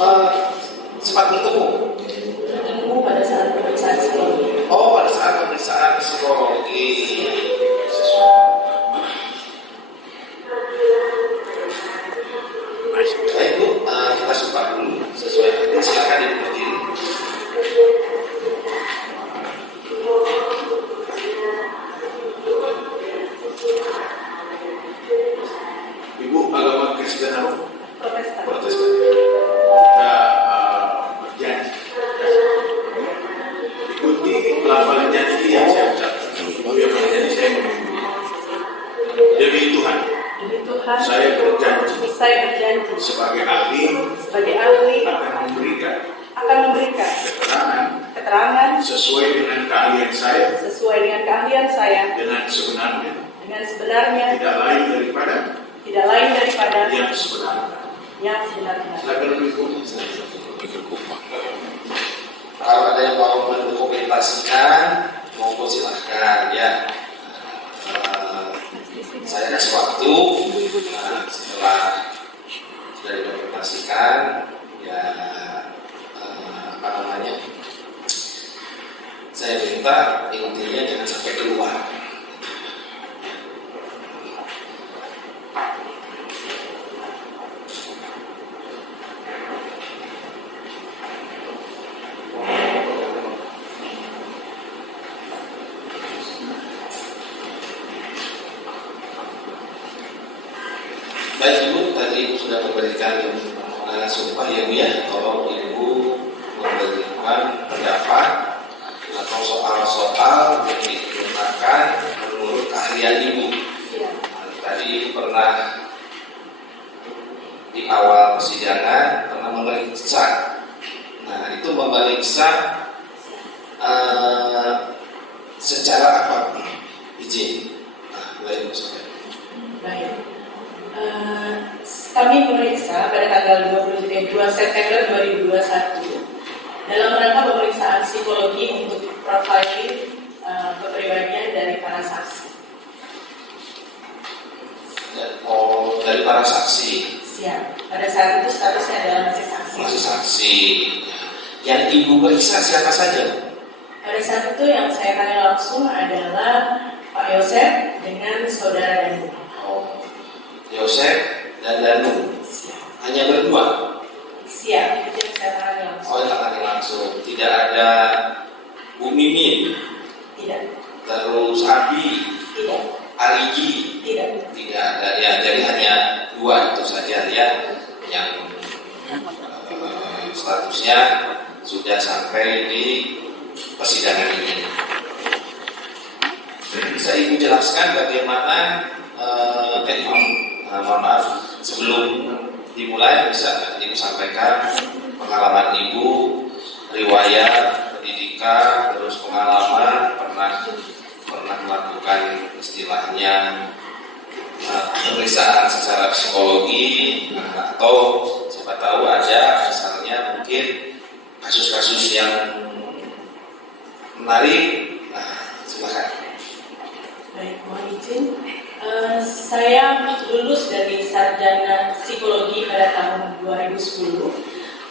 sempat bertemu pada saat pemeriksaan psikologi. Oh, pada saat pemeriksaan psikologi. Baik Bu, kita sempat dulu sesuai nanti. Silakan Ibu berdiri. Ibu agama Kristen apa? Protestan. Protestan. Kita berjanji ikuti pelafalan janji yang saya ucapkan. Pelafalan janji saya demi Tuhan. Demi Tuhan, Saya berjanji sebagai ahli akan memberikan keterangan sesuai dengan keahlian saya dengan sebenarnya tidak lain daripada yang sebenarnya. Silakan Ibu. Kalau ada yang mau mendokumentasikan, monggo silahkan ya. Saya kasih waktu setelah sudah didokumentasikan ya, saya minta intinya jangan sampai keluar. Baik Ibu, tadi Ibu sudah memberikan sumpah ya Bu ya. Tolong Ibu memberikan pendapat atau soal-soal yang digunakan menurut keahlian Ibu. Tadi pernah di awal persidangan pernah memeriksa. Nah itu memeriksa secara apa? Izin. Nah, mulai Ibu sampaikan. Baik. Kami memeriksa pada tanggal 2 September 2021 dalam rangka pemeriksaan psikologi untuk profiling kepribadian dari para saksi. Dari para saksi. Siap. Pada saat itu statusnya adalah masih saksi. Masih saksi. Yang Ibu periksa siapa saja? Pada saat itu yang saya tanya langsung adalah Pak Yosef dengan Saudara Danu. Yosef dan Danu. Hanya berdua? Siap, itu yang saya tangani langsung. Oh, tangani langsung. Tidak ada Bu Mimin? Tidak. Terus Abi? Tidak. Arigi? Tidak. Tidak ada ya, jadi hanya dua itu saja ya yang statusnya sudah sampai di persidangan ini. Bisa Ibu jelaskan bagaimana mohon maaf, sebelum dimulai bisa Ibu sampaikan pengalaman Ibu, riwayat pendidikan, terus pengalaman pernah melakukan istilahnya pemeriksaan secara psikologi, atau siapa tahu ada misalnya mungkin kasus-kasus yang menarik. Silakan. Baik, mohon izin. Saya lulus dari sarjana psikologi pada tahun 2010.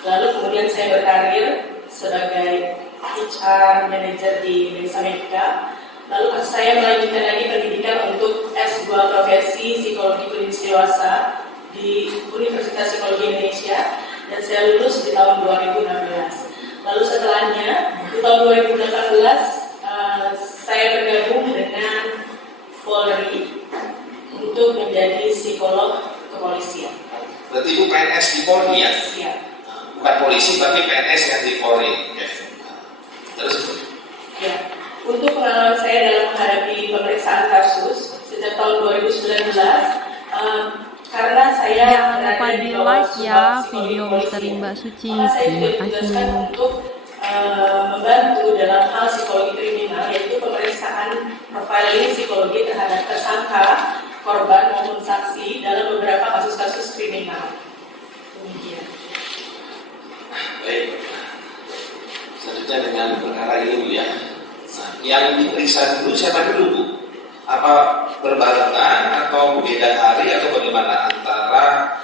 Lalu kemudian saya berkarir sebagai HR manager di Desa Medika. Lalu saya melanjutkan lagi pendidikan untuk S2 profesi psikologi klinis dewasa di Universitas Psikologi Indonesia, dan saya lulus di tahun 2016. Lalu setelahnya di tahun 2018 saya bergabung dengan Polri untuk menjadi psikolog kepolisian. Berarti Ibu PNS di Polri ya? Iya. Bukan polisi tapi PNS yang di Polri. Terus? Ya. Untuk pengalaman saya dalam menghadapi pemeriksaan kasus sejak tahun 2019, karena saya jangan lupa di like ya video misteri Mbak Suci. Terima kasih. Untuk membantu dalam hal psikologi kriminal, yaitu pemeriksaan profiling psikologi terhadap tersangka, korban maupun saksi dalam beberapa kasus-kasus kriminal. Demikian. Baik. Selanjutnya dengan perkara ini Bu ya. Nah, yang diperiksa dulu siapa dulu Bu? Apa berbarengan atau beda hari atau bagaimana antara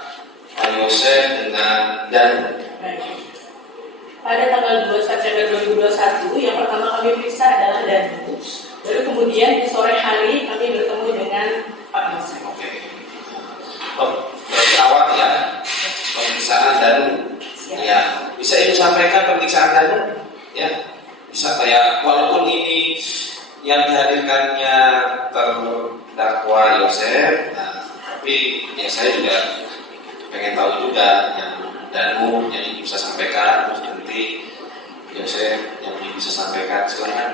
Pak Yosef dengan Danu? Baik. Pada tanggal 2 September 2021, yang pertama kami periksa adalah Danu. Baru kemudian di sore hari kami bertemu dengan Pak Yosef. Oke. Dari awal ya, pemeriksaan Danu. Ya, bisa Ibu sampaikan pemeriksaan Danu? Ya, bisa kayak walaupun ini yang dihadirkannya terdakwa Yosef, nah, tapi ya saya juga pengen tahu juga yang Danu yang Ibu bisa sampaikan, terus nanti Yosef yang Ibu bisa sampaikan, silakan.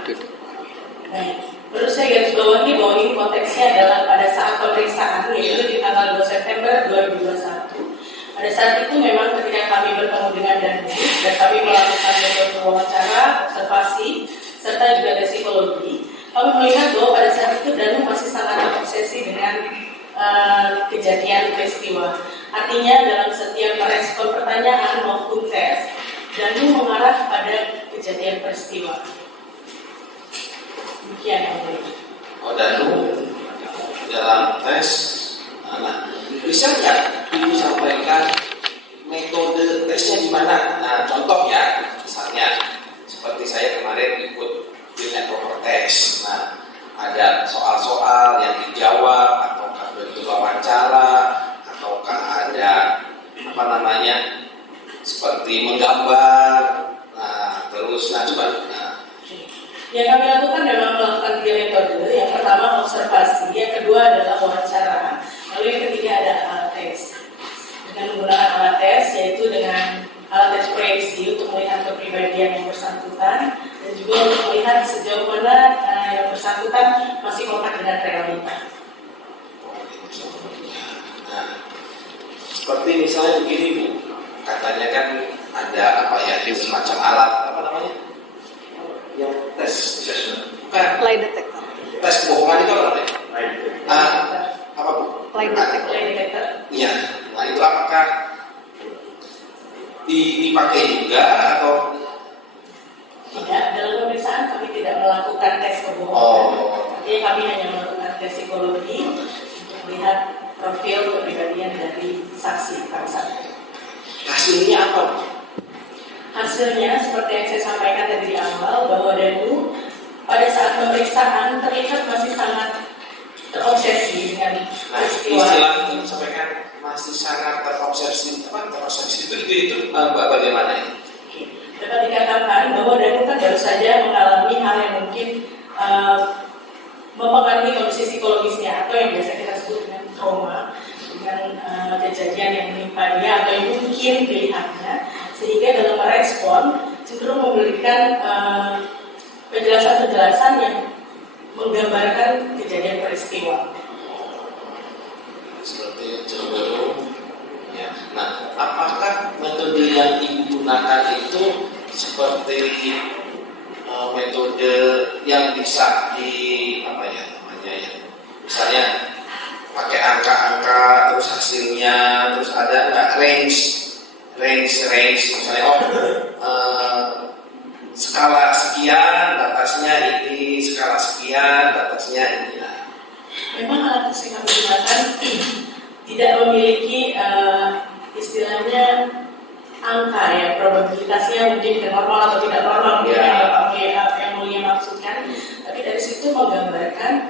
Baik. Perlu saya garis bawahi bahwa ini konteksnya adalah pada saat pemeriksaan, yaitu di tanggal 2 September 2021. Pada saat itu memang ketika kami bertemu dengan Danu dan kami melakukan metode wawancara, observasi, serta juga tes psikologi, kami melihat bahwa pada saat itu Danu masih sangat terobsesi dengan kejadian peristiwa. Artinya dalam setiap merespon pertanyaan maupun tes, Danu mengarah pada kejadian peristiwa. Demikian yang mulia. Oh, Danu dalam tes, nah, bisa nggak Ibu sampaikan metode tesnya gimana? Nah, contoh ya, misalnya seperti saya kemarin ikut Binet Proper Test. Nah, ada soal-soal yang dijawab, ataukah bentuk wawancara, ataukah ada apa namanya seperti menggambar. Nah, terus, nah coba. Nah. Yang kami lakukan memang melakukan 3 metode. Yang pertama observasi, yang kedua adalah wawancara, lalu yang ketiga ada alat tes. Dengan menggunakan alat tes, yaitu dengan alat tes proyeksi untuk melihat kepribadian yang bersangkutan dan juga untuk melihat sejauh mana yang bersangkutan masih kontak dengan realita. Nah, seperti misalnya begini Bu, katanya kan ada apa ya, semacam alat apa namanya? Yang tes bukan Lie detector. tes kebohongan itu apa namanya? Apa Bu? Lie detector. Lie detector. Iya. Nah itu apakah dipakai juga atau Tidak, dalam pemeriksaan kami tidak melakukan tes kebohongan. Oh. Artinya kami hanya melakukan tes psikologi untuk melihat profil kepribadian dari saksi bangsa. hasilnya apa? Hasilnya seperti yang saya sampaikan tadi di awal bahwa Danu pada saat pemeriksaan terlihat masih sangat terobsesi dengan Nah, peristiwa. istilah yang disampaikan masih sangat terobsesi. Apa terobsesi itu bagaimana ini? Dapat dikatakan bahwa Danu kan baru saja mengalami hal yang mungkin mempengaruhi kondisi psikologisnya atau yang biasa kita sebut dengan trauma, dengan kejadian yang menimpa dia atau yang mungkin dilihatnya, sehingga dalam merespon cenderung memberikan penjelasan-penjelasan yang menggambarkan kejadian peristiwa. Seperti yang cenderung. Ya. Nah, apakah metode yang Ibu gunakan itu seperti metode yang bisa apa ya namanya ya? Misalnya pakai angka-angka terus hasilnya terus ada nggak range misalnya skala sekian batasnya ini, skala sekian batasnya ini. Memang alat tes yang kami gunakan tidak memiliki istilahnya angka ya, probabilitasnya mungkin normal atau tidak normal mungkin yang mulia maksudkan, tapi dari situ menggambarkan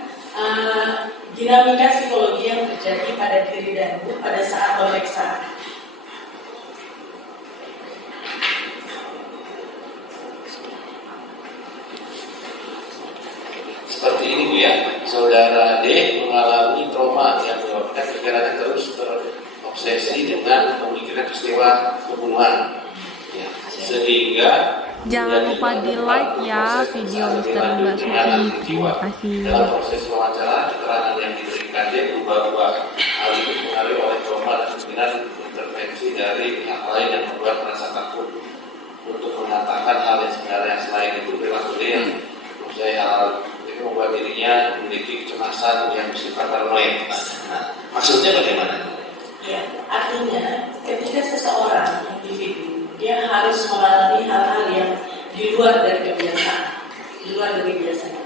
dinamika psikologi yang terjadi pada diri Danu pada saat pemeriksaan. Seperti ini Bu ya, saudara D mengalami trauma yang menyebabkan pikirannya terus terobsesi dengan memikirkan peristiwa pembunuhan, ya, sehingga Jangan lupa di like ya video Misteri Mbak Suci. Terima kasih. dalam proses wawancara keterangan yang diberikan dia berubah-ubah. Hal itu dipengaruhi oleh trauma dan kemungkinan intervensi dari pihak lain yang membuat merasa takut untuk mengatakan hal yang sebenarnya. Selain itu perilaku dia yang saya hal itu membuat dirinya memiliki kecemasan yang bersifat paranoid. Nah, maksudnya bagaimana? Ya, artinya ketika seseorang individu dia harus mengalami hal-hal yang di luar dari kebiasaan,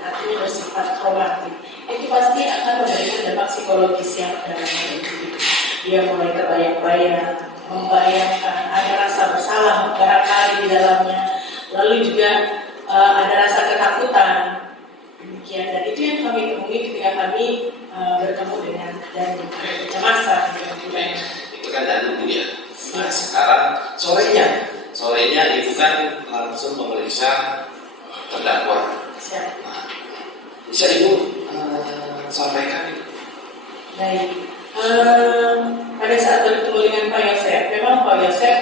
artinya bersifat traumatik, itu pasti akan memberikan dampak psikologis yang dalam individu. Dia mulai terbayang-bayang, membayangkan, ada rasa bersalah bersalah barangkali di dalamnya, lalu juga ada rasa ketakutan, demikian. Dan itu yang kami temui ketika kami bertemu dengan dan kecemasan. Itu kan dulu ya. Nah sekarang sorenya ibu kan langsung memeriksa terdakwa. Nah, bisa ibu sampaikan? Baik. Pada saat bertemu dengan Pak Yosef, memang Pak Yosef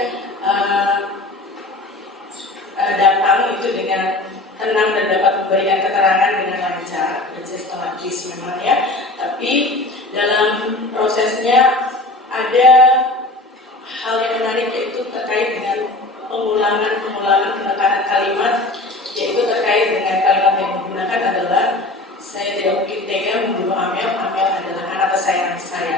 datang itu dengan tenang dan dapat memberikan keterangan dengan lancar dan sistematis memang ya. Tapi dalam prosesnya ada hal yang menarik, yaitu terkait dengan pengulangan penekanan kalimat, yaitu terkait dengan kalimat yang digunakan adalah saya tidak mungkin tega membunuh Amel adalah anak kesayangan saya.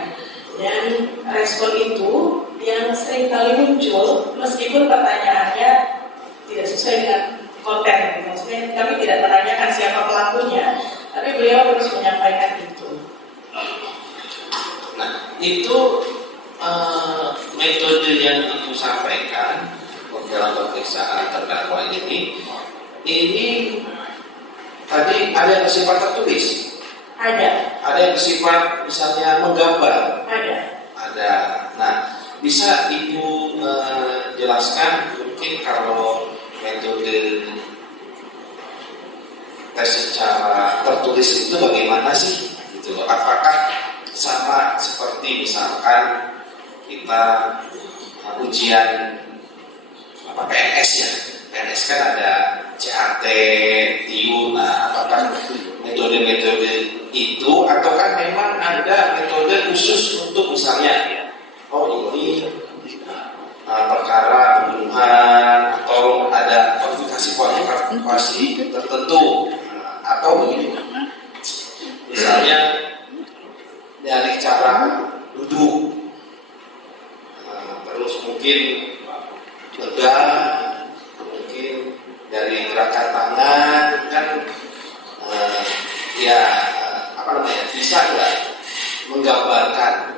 Dan respon itu yang sering kali muncul meskipun pertanyaannya tidak sesuai dengan konten. Maksudnya kami tidak menanyakan siapa pelakunya, tapi beliau terus menyampaikan itu. Nah itu metode yang ibu sampaikan dalam pemeriksaan terdakwa ini tadi ada yang bersifat tertulis? Ada yang bersifat misalnya menggambar? Ada. Nah, bisa ibu jelaskan mungkin kalau metode tes secara tertulis itu bagaimana sih? Gitu. Apakah sama seperti misalkan kita ujian PNS ya? PNS kan ada CAT, TIU, nah apakah metode-metode itu atau kan memang ada metode khusus untuk misalnya ini perkara pembunuhan atau ada kualifikasi tertentu atau begini misalnya dari cara duduk terus mungkin tegak, mungkin dari gerakan tangan kan bisa nggak menggambarkan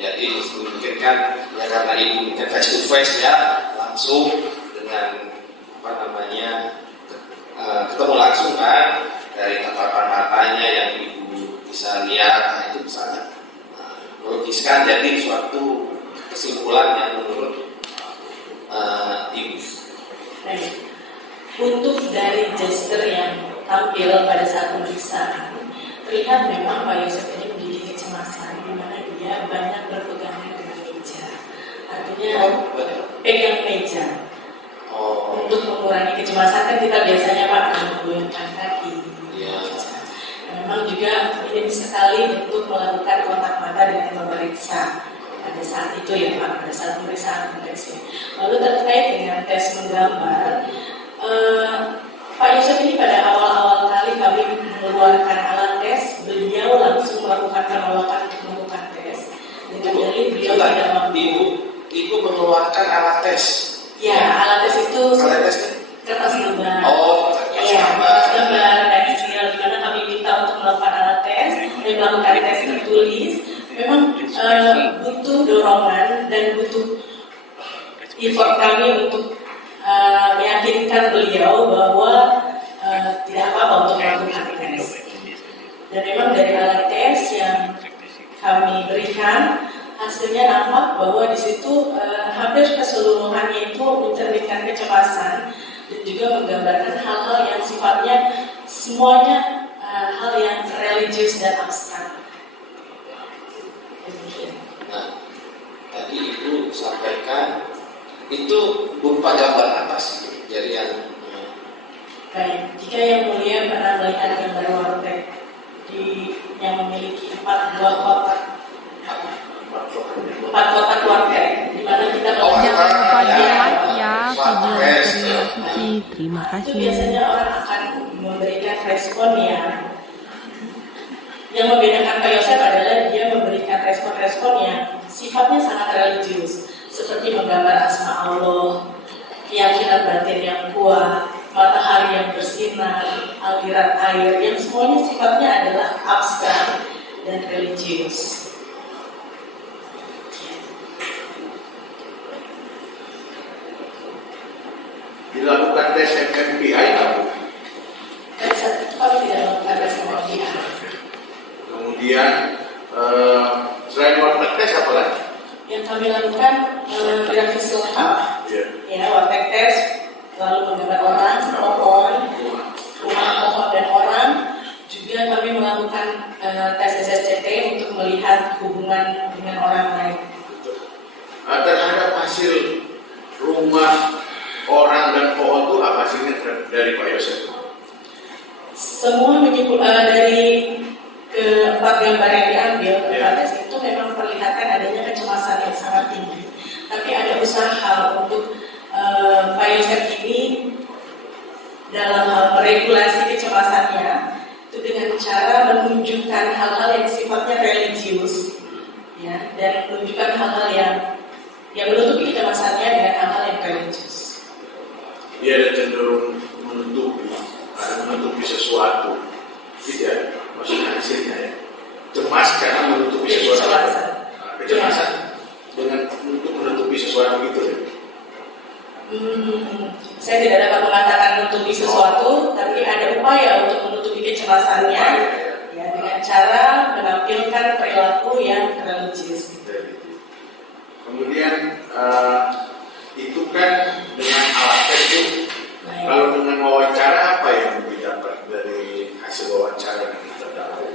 jadi mungkin kan ya karena ibu mungkin face to face ya langsung dengan ketemu langsung kan dari tatapan matanya yang ibu bisa lihat, nah itu misalnya melukiskan jadi suatu kesimpulan yang menurut ibu. Untuk dari gesture yang tampil pada saat pemeriksaan, terlihat memang Pak Yosef ini memiliki kecemasan di mana dia banyak berpegangan dengan meja. Artinya pegang meja. Untuk mengurangi kecemasan kan kita biasanya Pak menggoyangkan kaki. Memang juga ini sekali untuk melakukan kontak mata dengan pemeriksa pada saat itu ya Pak, pada saat pemeriksaan konteks ini. Lalu terkait dengan tes menggambar, Pak Yosef ini pada awal-awal kali kami mengeluarkan alat tes, beliau langsung melakukan penolakan untuk melakukan tes. Dengan dalih beliau tidak mampu. Ibu mengeluarkan alat tes. Ya, alat tes itu kertas gambar. Kertas gambar dan istilah di mana kami minta untuk melakukan alat tes dan melakukan tes tertulis. Memang butuh dorongan dan butuh effort kami untuk meyakinkan beliau bahwa tidak apa-apa untuk melakukan tes. Dan memang dari alat tes yang kami berikan, hasilnya nampak bahwa di situ hampir keseluruhannya itu mencerminkan kecemasan dan juga menggambarkan hal-hal yang sifatnya semuanya hal yang religius dan abstrak. Nah, tadi ibu sampaikan itu berupa gambar apa sih? Jadi yang baik, jika yang mulia pernah melihat gambar warteg yang memiliki 4 buah kotak. 4 kotak warteg di mana kita jangan lupa di like ya video Misteri Mbak Suci. Terima kasih. Biasanya orang akan memberikan respon yang membedakan Pak Yosef adalah dia memberikan respon-respon yang sifatnya sangat religius, seperti menggambar asma Allah, keyakinan batin yang kuat, matahari yang bersinar, aliran air, yang semuanya sifatnya adalah abstrak dan religius. dilakukan tes MMPI nggak Bu? Dan saat itu kami tidak melakukan tes MMPI. Kemudian selain warteg tes apa lagi? Yang kami lakukan grafis lengkap, ya warteg tes, lalu menggambar orang, pohon, rumah, pohon dan orang. Juga kami melakukan tes SSCT untuk melihat hubungan dengan orang lain. Terhadap hasil rumah, orang dan pohon itu apa hasilnya dari Pak Yosef? Semua dari keempat gambar yang diambil keempat tes itu memang perlihatkan adanya kecemasan yang sangat tinggi. Tapi ada usaha untuk Pak Yosef ini dalam hal meregulasi kecemasannya itu dengan cara menunjukkan hal-hal yang sifatnya religius, ya, dan menunjukkan hal-hal yang menutupi kecemasannya dengan hal-hal yang religius. Dia ada cenderung menutupi sesuatu, tidak maksudnya hasilnya ya. Cemas karena menutupi sesuatu. Kecemasan dengan untuk menutupi sesuatu gitu ya. Saya tidak dapat mengatakan menutupi sesuatu, tapi ada upaya untuk menutupi kecemasannya, ya, dengan cara menampilkan perilaku yang religius. Kemudian itu kan dengan alat tes itu. Kalau dengan wawancara apa yang didapat dari hasil wawancara yang kita dapat?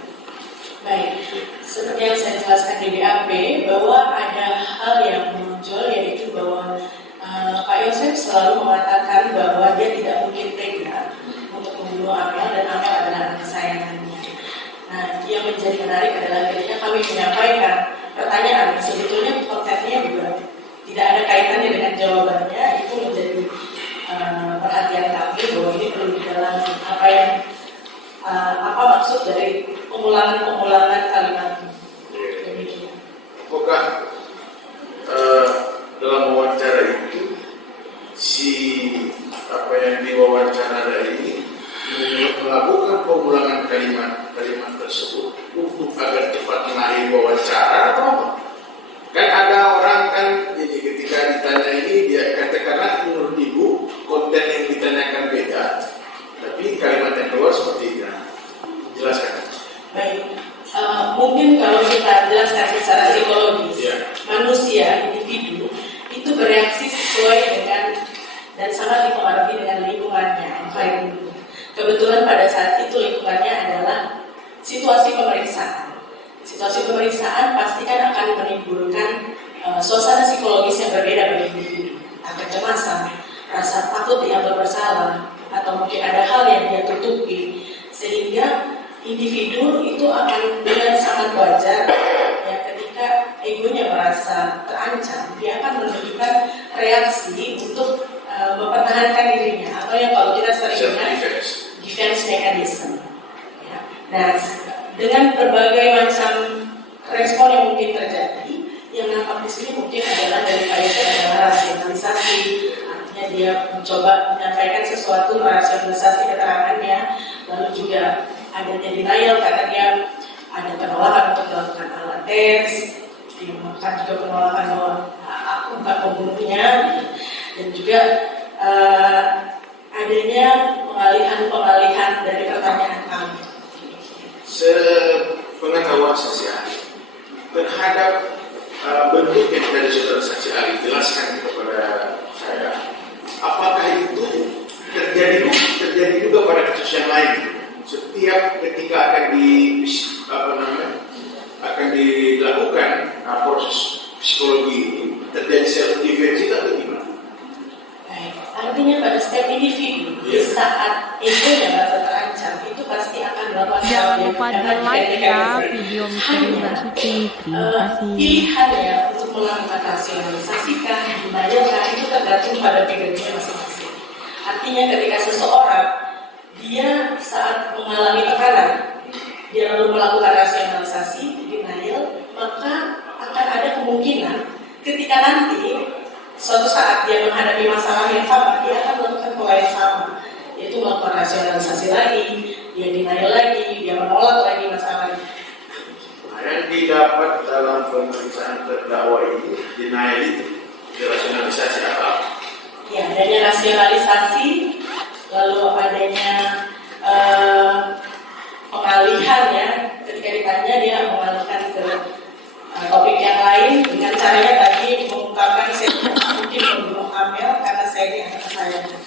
Baik, seperti yang saya jelaskan di BAP bahwa ada hal yang muncul, yaitu bahwa Pak Yosef selalu mengatakan bahwa dia tidak mungkin tega untuk membunuh Amel dan Amel adalah anak kesayangannya. Nah, yang menjadi menarik adalah ketika kami menyampaikan pertanyaan, sebetulnya kontennya juga tidak ada kaitannya dengan jawabannya, itu menjadi perhatian kami bahwa ini perlu didalami apa maksud dari pengulangan kalimat ini. Apakah dalam wawancara itu si yang diwawancara ini melakukan pengulangan kalimat tersebut untuk agar cepat mengakhiri wawancara atau apa? Kan ada orang kan jadi ketika ditanya ini dia katakanlah menurut ibu konten yang ditanyakan beda, tapi kalimat yang keluar seperti ini. Jelaskan. Baik, mungkin kalau kita jelaskan secara psikologis, manusia, individu itu bereaksi sesuai dengan dan sangat dipengaruhi dengan lingkungannya. Kebetulan pada saat itu lingkungannya adalah situasi pemeriksaan. Situasi pemeriksaan pasti kan akan menimbulkan suasana psikologis yang berbeda bagi individu. Kecemasan, rasa takut dianggap bersalah, atau mungkin ada hal yang dia tutupi, sehingga individu itu akan dengan sangat wajar ya ketika egonya merasa terancam, dia akan menunjukkan reaksi untuk mempertahankan dirinya, atau yang kalau kita sering dengar defense mechanism. Ya. Nah, dengan berbagai macam respon yang mungkin terjadi, yang nampak di sini mungkin adalah dari Pak Yosef adalah rasionalisasi, artinya dia mencoba menyampaikan sesuatu, merasionalisasi keterangannya, lalu juga adanya denial karena dia ada penolakan untuk melakukan alat tes, bahkan juga penolakan bahwa aku bukan pembunuhnya, dan juga adanya pengalihan dari pertanyaan kami. Sepengetahuan saksi ahli terhadap bentuk yang dari saudara saksi ahli jelaskan kepada saya, apakah itu terjadi juga pada kasus yang lain? Setiap ketika akan dilakukan proses psikologi ini terjadi self defense atau gimana? Baik, artinya pada setiap individu di saat egonya merasa terancam itu pasti akan melakukan Jangan lupa di like ya video misteri Mbak Suci. Terima kasih. Pilihannya untuk melakukan rasionalisasikan, denialkan itu tergantung pada pribadinya masing-masing. Artinya ketika seseorang dia saat mengalami tekanan, dia lalu melakukan rasionalisasi, denial, maka akan ada kemungkinan ketika nanti suatu saat dia menghadapi masalah yang sama, dia akan melakukan pola yang sama, yaitu melakukan rasionalisasi lagi, dia denial lagi, dia menolak lagi masalah itu. Yang didapat dalam pemeriksaan terdakwa ini denial itu, rasionalisasi apa? Ya, adanya rasionalisasi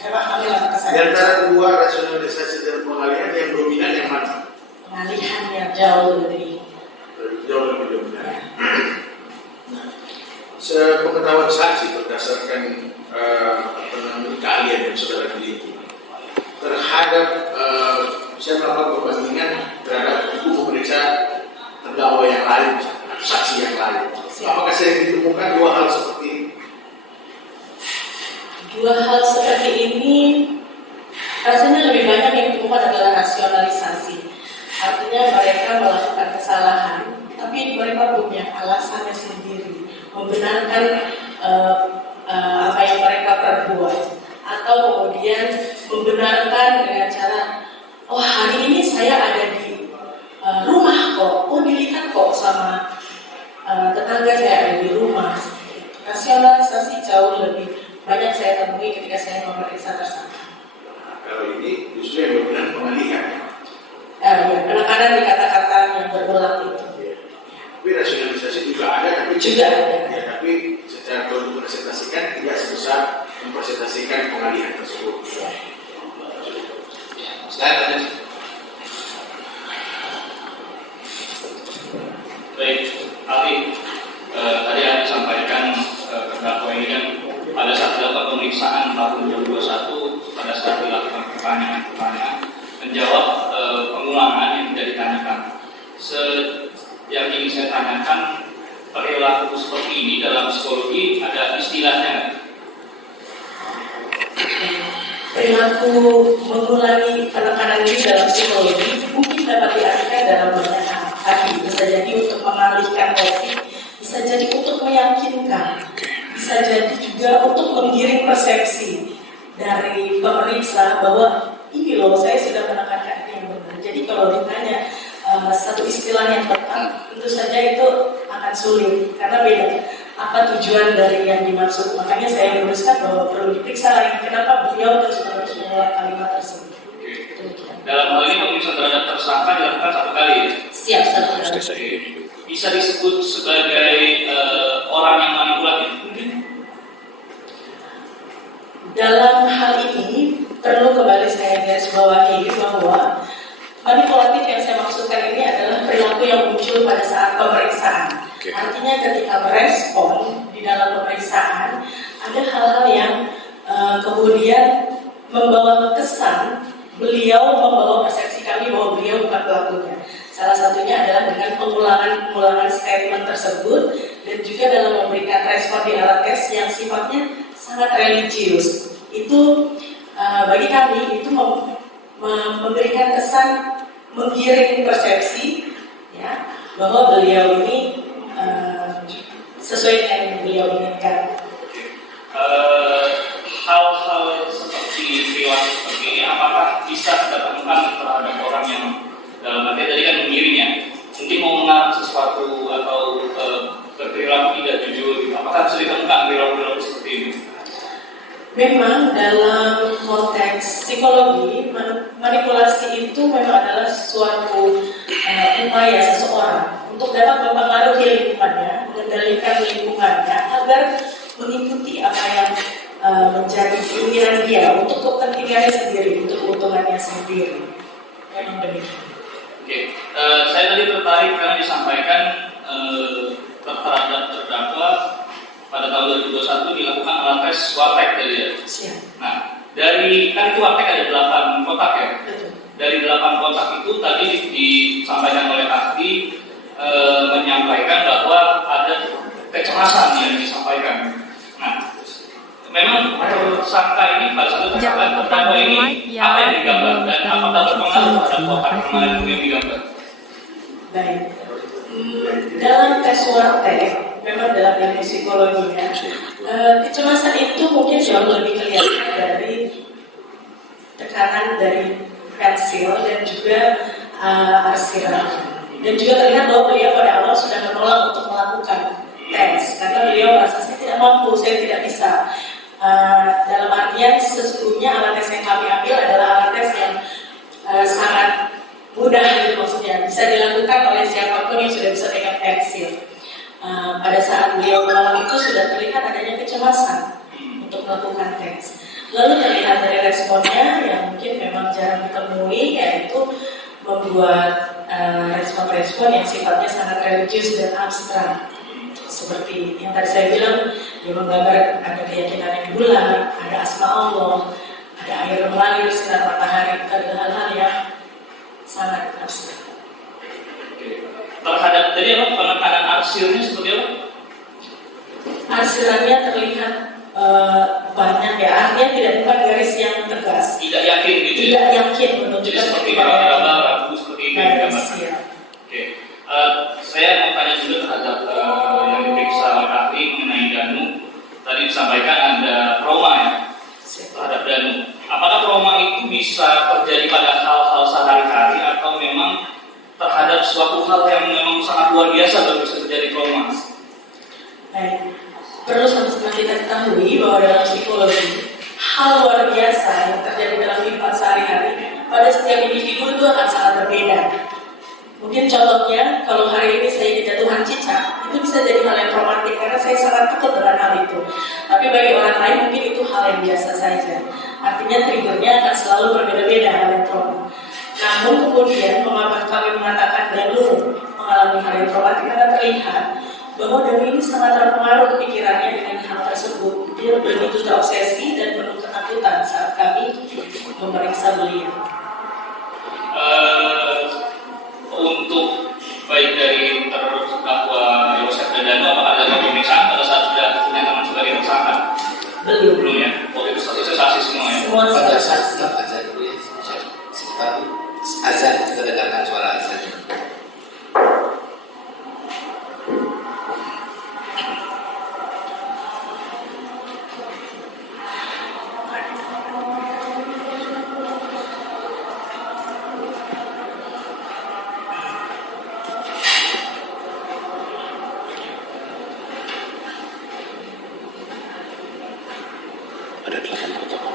Memang ambil langkah Di saya. antara dua rasionalisasi dan pengalihan yang dominan yang mana? Pengalihannya jauh lebih. Jauh lebih dominan. Nah, sepengetahuan saksi berdasarkan keahlian yang saudara miliki terhadap saya melakukan perbandingan terhadap buku memeriksa terdakwa yang lain, saksi yang lain. Apakah sering ditemukan dua hal seperti ini? Dua hal seperti ini rasanya lebih banyak yang ditemukan adalah rasionalisasi. Artinya mereka melakukan kesalahan, tapi mereka punya alasannya sendiri, membenarkan apa yang mereka perbuat, atau kemudian membenarkan dengan cara, oh hari ini saya ada di rumah kok, oh dilihat kok sama tetangga saya ada di rumah. Rasionalisasi jauh lebih banyak saya temui ketika saya memeriksa tersangka. Kalau ini justru yang dominan pengalihan. Ya, penekanan di kata-kata yang berulang itu. Tapi rasionalisasi juga ada, tapi Juga ada. Ya, tapi secara kalau dipresentasikan tidak sebesar mempresentasikan pengalihan tersebut. Silakan. Baik, Ali, tadi Anda sampaikan terdakwa ini kan pada saat dilakukan pemeriksaan tahun 2021 pada saat dilakukan pertanyaan-pertanyaan menjawab pengulangan yang tidak ditanyakan. Yang ingin saya tanyakan, perilaku seperti ini dalam psikologi ada istilahnya nggak? Perilaku mengulangi penekanan ini dalam psikologi mungkin dapat diartikan dalam banyak hal. Tadi bisa jadi untuk mengalihkan topik, bisa jadi untuk meyakinkan, bisa jadi juga untuk menggiring persepsi dari pemeriksa bahwa ini loh saya sudah menekankan ini yang benar. Jadi kalau ditanya satu istilah yang tepat, tentu saja itu akan sulit karena beda apa tujuan dari yang dimaksud. Makanya saya menuliskan bahwa perlu diperiksa lagi kenapa beliau terus mengulang kalimat tersebut. Dalam hal ini pemeriksaan terhadap tersangka dilakukan satu kali. Siap, satu kali. Bisa disebut sebagai orang yang manipulatif mungkin? Dalam hal ini perlu kembali saya garis bawahi bahwa manipulatif yang saya maksudkan ini adalah perilaku yang muncul pada saat pemeriksaan. Artinya ketika merespon di dalam pemeriksaan ada hal-hal yang kemudian membawa kesan beliau membawa persepsi kami bahwa beliau bukan pelakunya. Salah satunya adalah dengan pengulangan statement tersebut dan juga dalam memberikan respon di alat tes yang sifatnya sangat religius. Itu bagi kami itu memberikan kesan menggiring persepsi ya bahwa beliau ini sesuai dengan yang beliau inginkan. Hal-hal seperti perilaku seperti ini apakah bisa kita temukan terhadap orang yang dalam arti tadi kan mengiringnya mungkin mau mengarang sesuatu atau berperilaku tidak jujur gitu. Apakah bisa ditemukan perilaku seperti ini? Memang dalam konteks psikologi manipulasi itu memang adalah suatu upaya seseorang untuk dapat mempengaruhi lingkungannya, mengendalikan lingkungannya agar mengikuti apa yang menjadi keinginan dia untuk kepentingannya sendiri, untuk keuntungannya sendiri. Memang demikian. Oke, saya tadi tertarik karena disampaikan terhadap terdakwa pada tahun 2021 dilakukan alat tes Wartek tadi ya. Siap. Nah, dari kan itu Wartek ada 8 kotak ya. Betul. Dari 8 kotak itu tadi disampaikan oleh ahli menyampaikan bahwa ada kecemasan yang disampaikan. Nah, memang tersangka ini pada satu tersangka terdakwa ini apa yang digambar dan apakah berpengaruh terhadap kotak yang digambar? Baik. Dalam tes Wartek, memang dalam ilmu psikologinya, kecemasan itu mungkin jauh lebih kelihatan dari tekanan dari pensil dan juga arsiran. Dan juga terlihat bahwa beliau pada awal sudah menolak untuk melakukan tes karena beliau merasa saya tidak mampu, saya tidak bisa. Dalam artian sesungguhnya alat tes yang kami ambil adalah alat tes yang sangat mudah gitu maksudnya, bisa dilakukan oleh siapapun yang sudah bisa pegang pensil. Pada saat beliau menolak itu sudah terlihat adanya kecemasan untuk melakukan tes. Lalu terlihat dari responnya yang mungkin memang jarang ditemui, yaitu membuat respon-respon yang sifatnya sangat religius dan abstrak. Seperti yang tadi saya bilang, dia menggambar ada keyakinan yang bulat, ada asma Allah, ada air mengalir, sinar matahari, ada hal-hal yang sangat abstrak. Terhadap tadi apa penekanan arsirnya seperti apa? Arsirannya terlihat banyak ya, artinya tidak bukan garis yang tegas. Tidak yakin gitu ya? Tidak yakin Jadi menunjukkan seperti tidak bara-bara yakin. ragu seperti ini Garis, digambarkan. ya. Oke. Saya mau tanya juga terhadap yang diperiksa oleh ahli mengenai Danu. Tadi disampaikan ada trauma ya terhadap Danu. Apakah trauma itu bisa terjadi pada hal-hal sehari-hari atau memang terhadap suatu hal yang memang sangat luar biasa baru bisa terjadi trauma? Baik. Perlu sama-sama kita ketahui bahwa dalam psikologi hal luar biasa yang terjadi dalam kehidupan sehari-hari pada setiap individu itu akan sangat berbeda. Mungkin contohnya, kalau hari ini saya kejatuhan cicak, itu bisa jadi hal yang traumatik karena saya sangat takut dengan hal itu. Tapi bagi orang lain mungkin itu hal yang biasa saja. Artinya triggernya akan selalu berbeda-beda hal yang trauma. Namun kemudian mengapa kami mengatakan Danu mengalami hal yang traumatik karena terlihat bahwa Danu ini sangat terpengaruh pikirannya dengan hal tersebut. Dia begitu terobsesi dan penuh ketakutan saat kami memeriksa beliau. Untuk baik dari terdakwa Yosef dan Danu, apakah ada pemeriksaan pada saat sudah dinyatakan sebagai tersangka? Belum ya? Oh itu saksi semua ya? Semua Pada saksi. saat setelah azan dulu ya, sebentar azan kita dengarkan suara azan. Ada 8 protokol.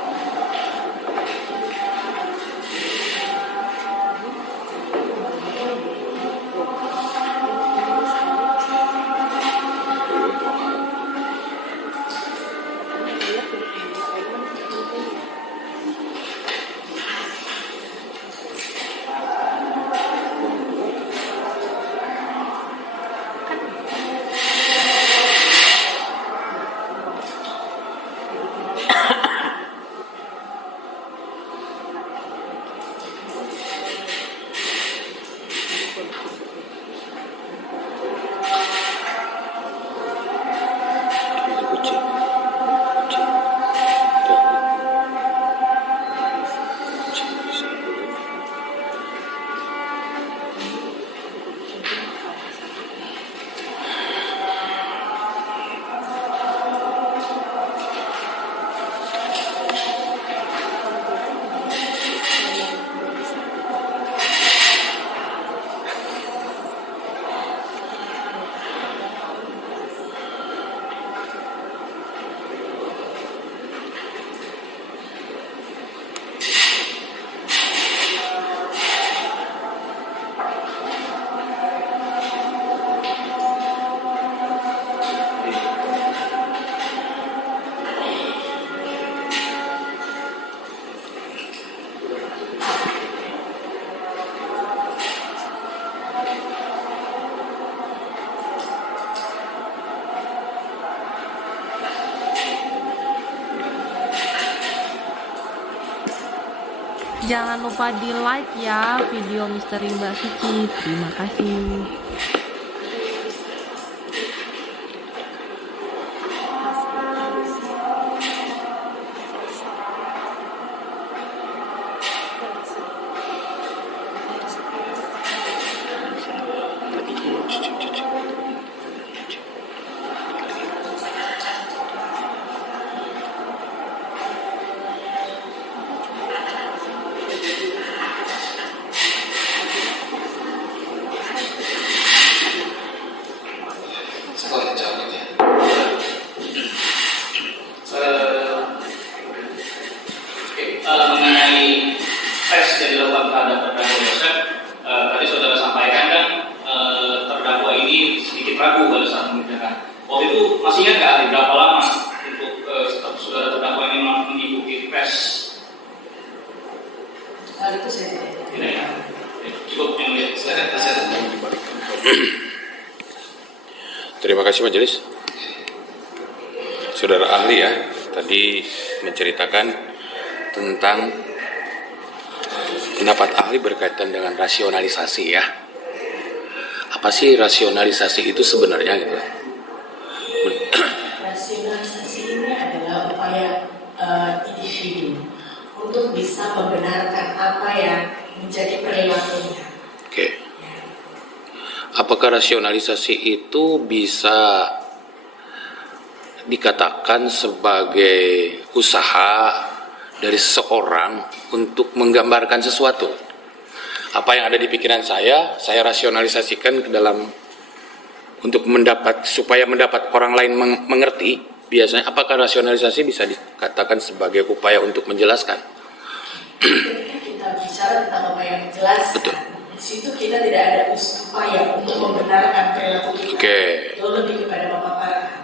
Jangan lupa di like ya video Misteri Mbak Suci. Terima kasih. Terima kasih majelis. Saudara ahli ya, tadi menceritakan tentang pendapat ahli berkaitan dengan rasionalisasi ya. Apa sih rasionalisasi itu sebenarnya gitu? Rasionalisasi ini adalah upaya individu untuk bisa membenarkan apa yang menjadi perilakunya. Oke. Apakah rasionalisasi itu bisa dikatakan sebagai usaha dari seseorang untuk menggambarkan sesuatu? Apa yang ada di pikiran saya rasionalisasikan ke dalam untuk supaya mendapat orang lain mengerti. Biasanya apakah rasionalisasi bisa dikatakan sebagai upaya untuk menjelaskan? Ketika kita bicara tentang upaya yang menjelaskan, Betul. di situ kita tidak ada upaya untuk membenarkan perilaku kita. Oke. Itu lebih kepada memaparkan.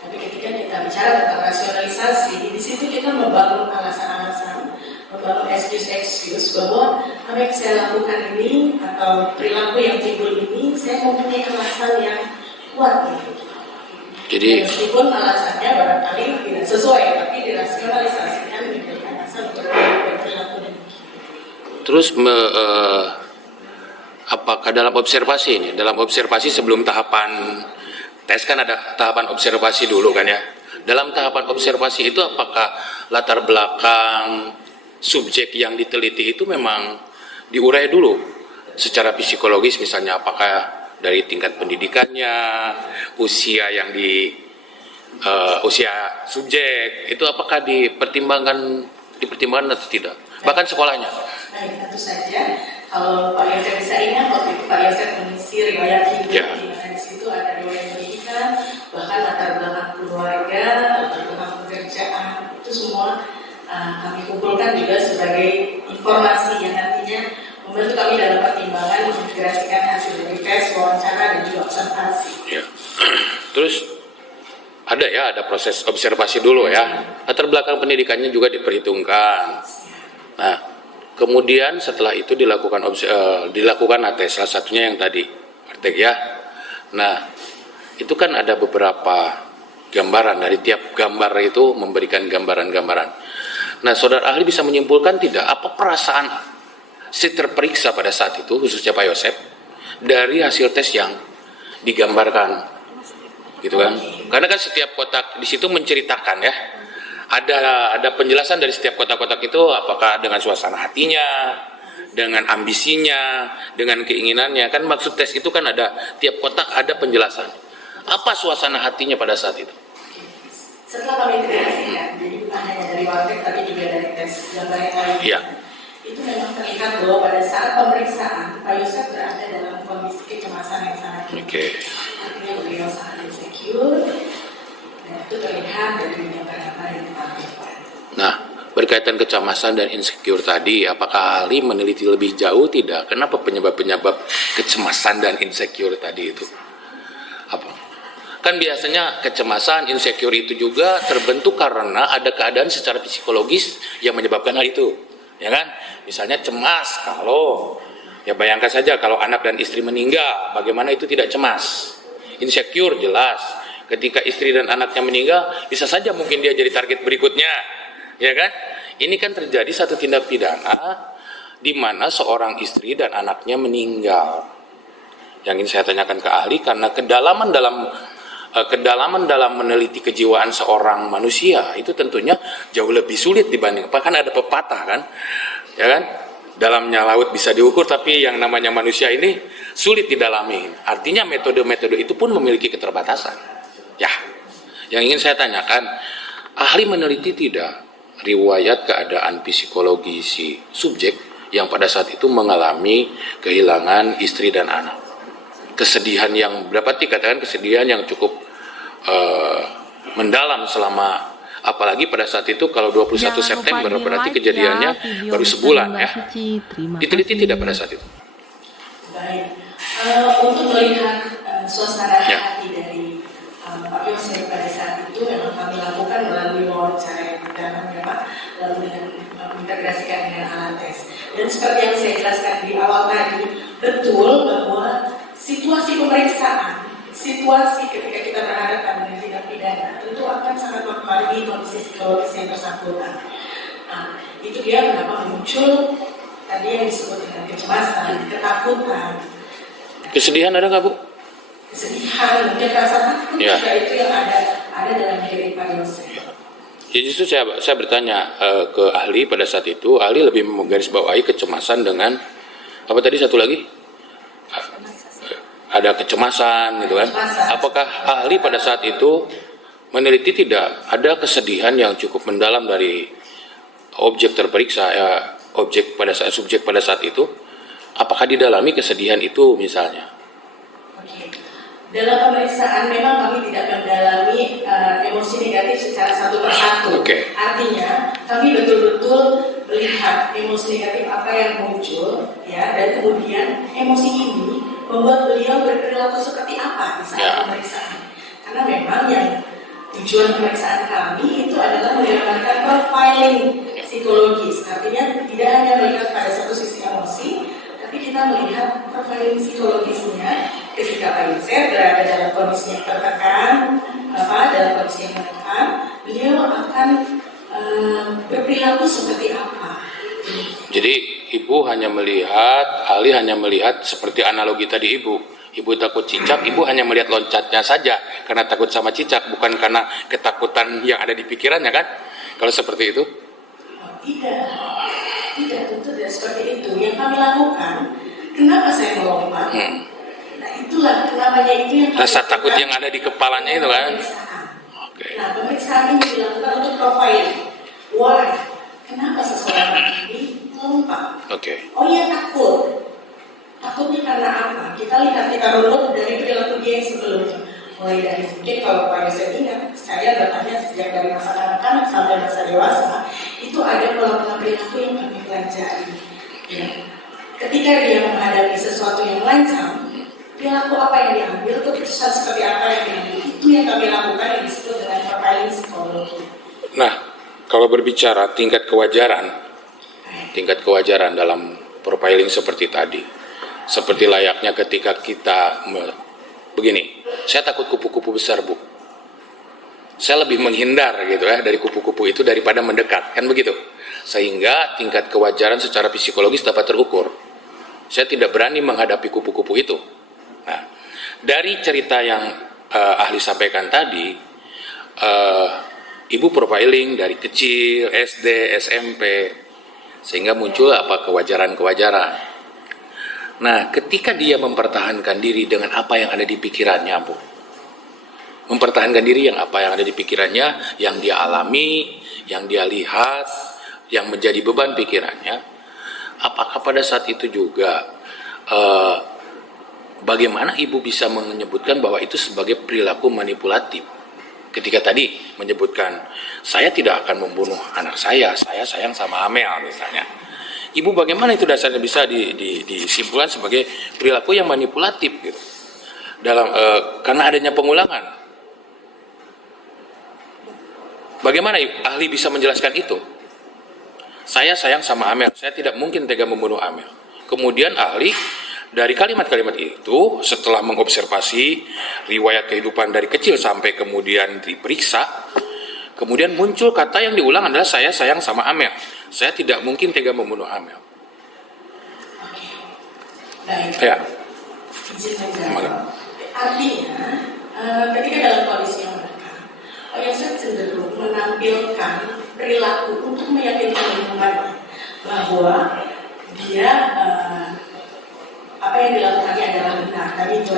Tapi ketika kita bicara tentang rasionalisasi, di situ kita membangun alasan-alasan, membangun excuse bahwa apa yang saya lakukan ini atau perilaku yang timbul ini, saya mempunyai alasan yang kuat gitu. Jadi Meskipun alasannya barangkali tidak sesuai, tapi dirasionalisasikan menjadi alasan untuk berperilaku demikian. terus apakah dalam observasi ini, dalam observasi sebelum tahapan tes kan ada tahapan observasi dulu kan ya. Dalam tahapan observasi itu apakah latar belakang subjek yang diteliti itu memang diurai dulu secara psikologis, misalnya apakah dari tingkat pendidikannya, usia yang usia subjek itu apakah dipertimbangkan atau tidak, bahkan sekolahnya. Baik, tentu saja. Kalau Pak Yosef bisa ingat, waktu itu Pak Yosef mengisi riwayat hidup, Ya. di mana di situ ada riwayat pendidikan, bahkan latar belakang keluarga, latar belakang pekerjaan, itu semua kami kumpulkan juga sebagai informasi yang nantinya membantu kami dalam pertimbangan mengintegrasikan hasil dari tes, wawancara, dan juga observasi. Ya. Terus ada proses observasi dulu ya. Latar belakang pendidikannya juga diperhitungkan. Nah, kemudian setelah itu dilakukan ATES, salah satunya yang tadi praktek ya. Nah, itu kan ada beberapa gambaran, dari tiap gambar itu memberikan gambaran-gambaran. Nah, saudara ahli bisa menyimpulkan tidak apa perasaan si terperiksa pada saat itu, khususnya Pak Yosef, dari hasil tes yang digambarkan, gitu kan? Karena kan setiap kotak di situ menceritakan ya, ada penjelasan dari setiap kotak-kotak itu, apakah dengan suasana hatinya, dengan ambisinya, dengan keinginannya. Kan maksud tes itu kan ada tiap kotak ada penjelasan. Apa suasana hatinya pada saat itu? Setelah kami integrasikan, jadi bukan hanya dari warteg tapi juga dari tes gambar yang lain. Iya. Itu memang terlihat bahwa pada saat pemeriksaan Pak Yosef berada dalam kondisi kecemasan yang sangat tinggi. Oke. Artinya beliau sangat insecure, dan itu terlihat dari gambar-gambar yang ditampilkan. Nah, berkaitan kecemasan dan insecure tadi, apakah ahli meneliti lebih jauh tidak? Kenapa penyebab-penyebab kecemasan dan insecure tadi itu? Apa? Kan biasanya kecemasan, insecure itu juga terbentuk karena ada keadaan secara psikologis yang menyebabkan hal itu, ya kan? Misalnya cemas kalau, ya bayangkan saja kalau anak dan istri meninggal, bagaimana itu tidak cemas? Insecure jelas, ketika istri dan anaknya meninggal, bisa saja mungkin dia jadi target berikutnya, ya kan? Ini kan terjadi satu tindak pidana di mana seorang istri dan anaknya meninggal. Yang ingin saya tanyakan ke ahli, karena kedalaman dalam meneliti kejiwaan seorang manusia itu tentunya jauh lebih sulit dibanding, bahkan ada pepatah kan, ya kan, dalamnya laut bisa diukur tapi yang namanya manusia ini sulit didalami. Artinya metode-metode itu pun memiliki keterbatasan. Ya, yang ingin saya tanyakan, ahli meneliti tidak riwayat keadaan psikologi si subjek yang pada saat itu mengalami kehilangan istri dan anak. Kesedihan yang dapat dikatakan kesedihan yang cukup mendalam selama, apalagi pada saat itu kalau 21 September berarti kejadiannya baru sebulan ya. Diteliti tidak pada saat itu? Baik, untuk melihat suasana Ya. hati dari Pak Yosef pada saat itu memang kami lakukan melalui wawancara yang mendalam ya Pak, lalu dengan mengintegrasikan dengan alat tes. Dan seperti yang saya jelaskan di awal tadi, betul bahwa situasi pemeriksaan situasi ketika kita berhadapan dengan tindak pidana tentu akan sangat mempengaruhi kondisi psikologis yang bersangkutan. Nah, itu dia kenapa muncul tadi yang disebut dengan kecemasan, ketakutan. Kesedihan ada nggak, Bu? Kesedihan, mungkin rasa takut Ya. juga itu yang ada dalam diri Pak Yosef. Ya, justru saya bertanya ke ahli pada saat itu, ahli lebih menggarisbawahi kecemasan dengan apa tadi satu lagi? Ada kecemasan gitu kan? Apakah ahli pada saat itu meneliti tidak ada kesedihan yang cukup mendalam dari objek terperiksa, subjek pada saat itu? Apakah didalami kesedihan itu misalnya? Oke. Dalam pemeriksaan memang kami tidak mendalami emosi negatif secara satu persatu. Oke. Artinya kami betul-betul melihat emosi negatif apa yang muncul, ya, dan kemudian emosi ini membuat beliau berperilaku seperti apa di saat pemeriksaan. Karena memang yang tujuan pemeriksaan kami itu adalah melakukan profiling psikologis. Artinya tidak hanya melihat pada satu sisi emosi, tapi kita melihat profiling psikologisnya ketika Pak Yosef berada dalam kondisi yang tertekan, dalam kondisi yang menekan, beliau akan berperilaku seperti apa. Jadi ibu hanya melihat, ahli hanya melihat seperti analogi tadi ibu. Ibu takut cicak, ibu hanya melihat loncatnya saja karena takut sama cicak, bukan karena ketakutan yang ada di pikirannya kan? Kalau seperti itu? Tidak, tentu tidak seperti itu. Yang kami lakukan, kenapa saya melompat? Nah, itulah kenapanya itu yang rasa takut yang ada di kepalanya itu kan? Oke. Nah, pemeriksaan ini dilakukan untuk profiling. Why? Kenapa seseorang ini melompat? Oke. Oh iya, takut. Takutnya karena apa? Kita lihat, kita runut dari perilaku dia yang sebelumnya. Mulai dari mungkin kalau Pak Yosef ingat, saya bertanya sejak dari masa kanak-kanak sampai masa dewasa, itu ada pola-pola perilaku yang kami pelajari. Ya. Ketika dia menghadapi sesuatu yang lancang, perilaku apa yang diambil, keputusan seperti apa yang diambil, itu yang kami lakukan yang disebut dengan profiling psikologi. Nah, kalau berbicara tingkat kewajaran dalam profiling seperti tadi, seperti layaknya ketika kita begini, saya takut kupu-kupu besar, Bu. Saya lebih menghindar gitu ya dari kupu-kupu itu daripada mendekat, kan begitu? Sehingga tingkat kewajaran secara psikologis dapat terukur. Saya tidak berani menghadapi kupu-kupu itu. Nah, dari cerita yang ahli sampaikan tadi, ibu profiling dari kecil, SD, SMP, sehingga muncul apa kewajaran-kewajaran. Nah, ketika dia mempertahankan diri dengan apa yang ada di pikirannya, Bu, mempertahankan diri yang apa yang ada di pikirannya, yang dia alami, yang dia lihat, yang menjadi beban pikirannya, apakah pada saat itu juga bagaimana ibu bisa menyebutkan bahwa itu sebagai perilaku manipulatif? Ketika tadi menyebutkan, saya tidak akan membunuh anak saya sayang sama Amel misalnya. Ibu bagaimana itu dasarnya bisa disimpulkan sebagai perilaku yang manipulatif gitu? Dalam karena adanya pengulangan. Bagaimana ahli bisa menjelaskan itu? Saya sayang sama Amel, saya tidak mungkin tega membunuh Amel. Kemudian ahli dari kalimat-kalimat itu setelah mengobservasi riwayat kehidupan dari kecil sampai kemudian diperiksa, kemudian muncul kata yang diulang adalah saya sayang sama Amel. Saya tidak mungkin tega membunuh Amel. Baik. Ya. Izin menjawab. Artinya, ketika dalam kondisi yang menekan, Pak Yosef cenderung menampilkan perilaku untuk meyakinkan lingkungan bahwa dia apa yang dilakukannya adalah benar. Tadi itu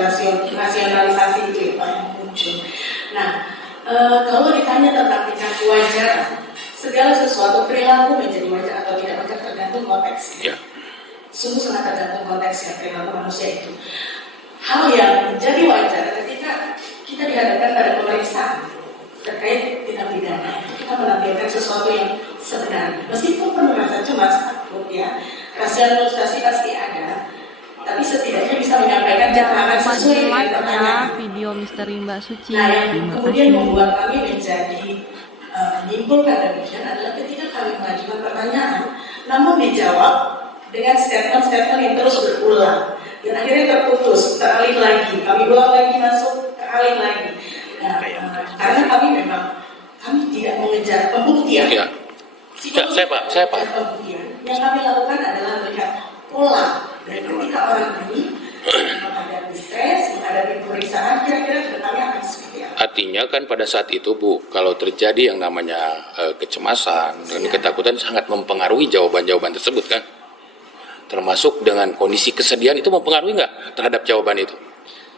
rasionalisasi itu ya, Pak, yang muncul. Nah, kalau ditanya tentang tingkat kewajaran, segala sesuatu perilaku menjadi wajar atau tidak wajar tergantung konteksnya. Sungguh sangat tergantung konteksnya perilaku manusia itu. Hal yang menjadi wajar ketika kita dihadapkan pada pemeriksaan terkait tindak pidana, itu kita menampilkan sesuatu yang sebenarnya. Meskipun penuh rasa cemas, takut ya, rasionalisasi pasti ada, tapi setidaknya bisa menyampaikan keterangan sesuai dengan pertanyaan. Video misteri Mbak Suci. Nah, yang kemudian membuat kami menjadi menyimpulkan demikian adalah ketika kami mengajukan pertanyaan, namun dijawab dengan statement-statement yang terus berulang dan akhirnya terputus, teralih lagi, kami ulang lagi masuk kali lagi. Nah, karena kami tidak mengejar pembuktian. Ya. Ya, saya Pak. Pembuktian. Yang kami lakukan adalah melihat pola dan ketika orang ini menghadapi stres, menghadapi pemeriksaan, kira-kira kedepannya akan seperti apa? Artinya kan pada saat itu Bu, kalau terjadi yang namanya kecemasan dan ketakutan sangat mempengaruhi jawaban-jawaban tersebut kan? Termasuk dengan kondisi kesedihan itu mempengaruhi nggak terhadap jawaban itu?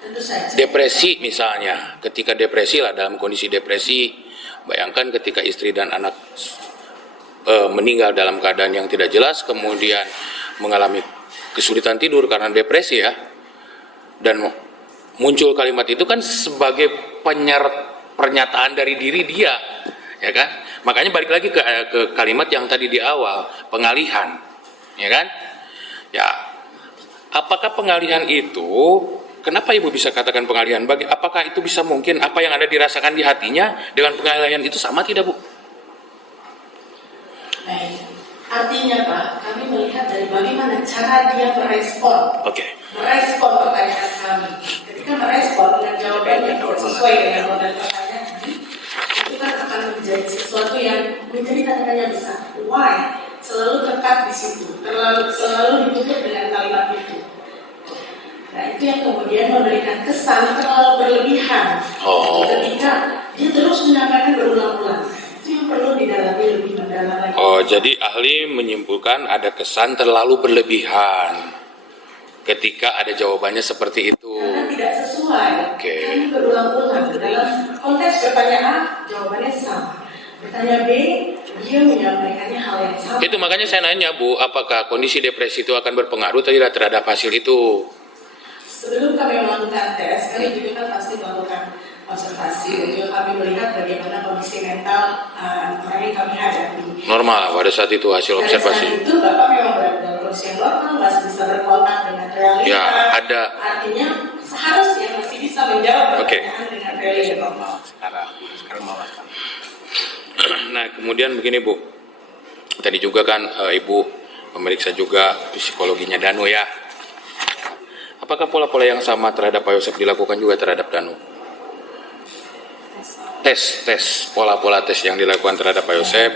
Tentu saja. Depresi misalnya, ketika depresi lah dalam kondisi depresi, bayangkan ketika istri dan anak meninggal dalam keadaan yang tidak jelas, kemudian mengalami kesulitan tidur karena depresi ya, dan muncul kalimat itu kan sebagai pernyataan dari diri dia, ya kan? Makanya balik lagi ke kalimat yang tadi di awal, pengalihan, ya kan? Ya, apakah pengalihan itu, kenapa Ibu bisa katakan pengalihan? Apakah itu bisa mungkin apa yang ada dirasakan di hatinya dengan pengalihan itu sama tidak Bu? Baik, artinya Pak, kami melihat dari bagaimana cara dia merespon. Merespon pertanyaan kami. Ketika merespon dengan jawaban yang sesuai dengan model pertanyaan itu kan akan menjadi sesuatu yang menjadi tanda tanya besar. Why? Selalu terkat di situ, selalu ditutup dengan kalimat itu. Nah itu yang kemudian memberikan kesan terlalu berlebihan. Ketika dia terus menyampaikan berulang-ulang. Yang perlu didalami lebih mendalam lagi. Jadi ahli menyimpulkan ada kesan terlalu berlebihan ketika ada jawabannya seperti itu. Karena tidak sesuai. Karena berulang-ulang dalam konteks pertanyaan jawabannya sama. Bertanya B, dia menyampaikannya hal yang sama. Itu makanya saya nanya Bu, apakah kondisi depresi itu akan berpengaruh tidak terhadap hasil itu? Sebelum kami melakukan tes, kami juga kan pasti melakukan observasi dan juga kami melihat bagaimana kondisi mental orang yang kami hadapi. Normal pada saat itu hasil observasi. Pada saat itu Bapak memang berada dalam kondisi yang normal, masih bisa berkontak dengan realita. Ya, ada. Artinya seharusnya masih bisa menjawab pertanyaan dengan realita normal. Nah kemudian begini Bu, tadi juga kan Ibu memeriksa juga psikologinya Danu ya. Apakah pola-pola yang sama terhadap Pak Yosep dilakukan juga terhadap Danu? Tes, pola-pola tes yang dilakukan terhadap Pak Yosep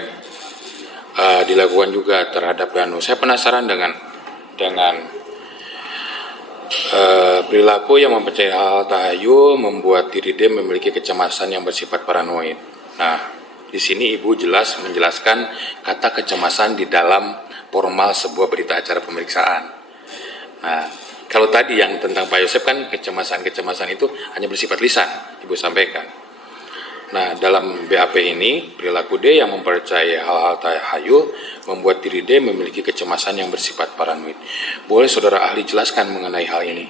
dilakukan juga terhadap Danu. Saya penasaran dengan perilaku yang mempercayai hal tahayul membuat diri dia memiliki kecemasan yang bersifat paranoid. Nah, di sini Ibu jelas menjelaskan kata kecemasan di dalam formal sebuah berita acara pemeriksaan. Nah, kalau tadi yang tentang Pak Yosep kan kecemasan itu hanya bersifat lisan, Ibu sampaikan. Nah, dalam BAP ini, perilaku D yang mempercayai hal-hal tahayul membuat diri D memiliki kecemasan yang bersifat paranoid. Boleh saudara ahli jelaskan mengenai hal ini?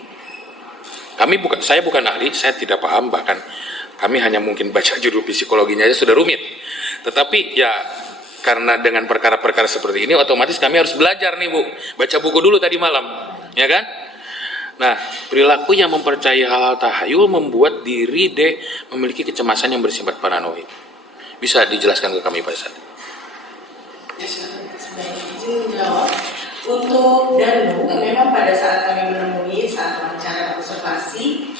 Saya bukan ahli, saya tidak paham, bahkan kami hanya mungkin baca judul psikologinya aja sudah rumit. Tetapi ya, karena dengan perkara-perkara seperti ini, otomatis kami harus belajar nih Bu. Baca buku dulu tadi malam, ya kan? Nah, perilaku yang mempercayai hal-hal tahayul membuat diri D memiliki kecemasan yang bersifat paranoid. Bisa dijelaskan ke kami Pak Ustaz? Izin menjawab. Untuk Danu, memang pada saat kami menemui saat wawancara observasi,